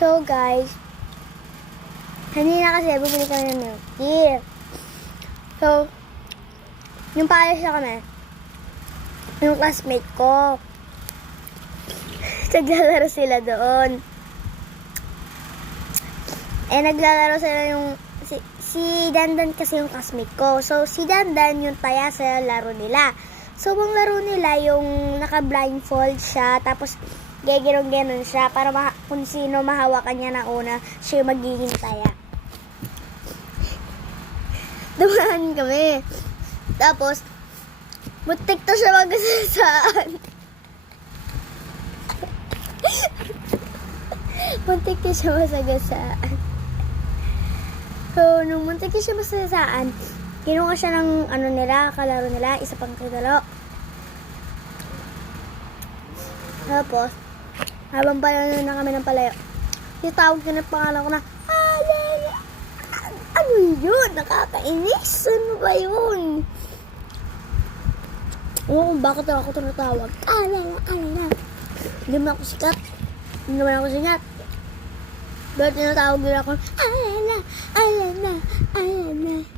So guys, kanina kasi bumili kami ng milk tea. So, yung paalis na kami, yung classmate ko, naglalaro sila doon. Naglalaro sila yung, si Dandan kasi yung classmate ko. So, si Dandan yung taya sa laro nila. So, ang laro nila, yung naka-blindfold siya, tapos ganon siya, para kung sino mahawakan niya na una, siya yung magiging taya. Dumaan kami. Tapos, muntik to siya magkasasaan. Muntik to siya masagasaan. So, nung muntik siya masagasaan, kinuha siya ng kalaro nila, isa pang kalaro. Tapos, habang palayo na kami ng palayo, tawag ko na pangalan ko na, ano yun? Nakakainis. Ano ba yun? Oo, bakit ako tinatawag? Alala. Hindi naman ako sikat. Bakit tinatawag nila ako? Alala.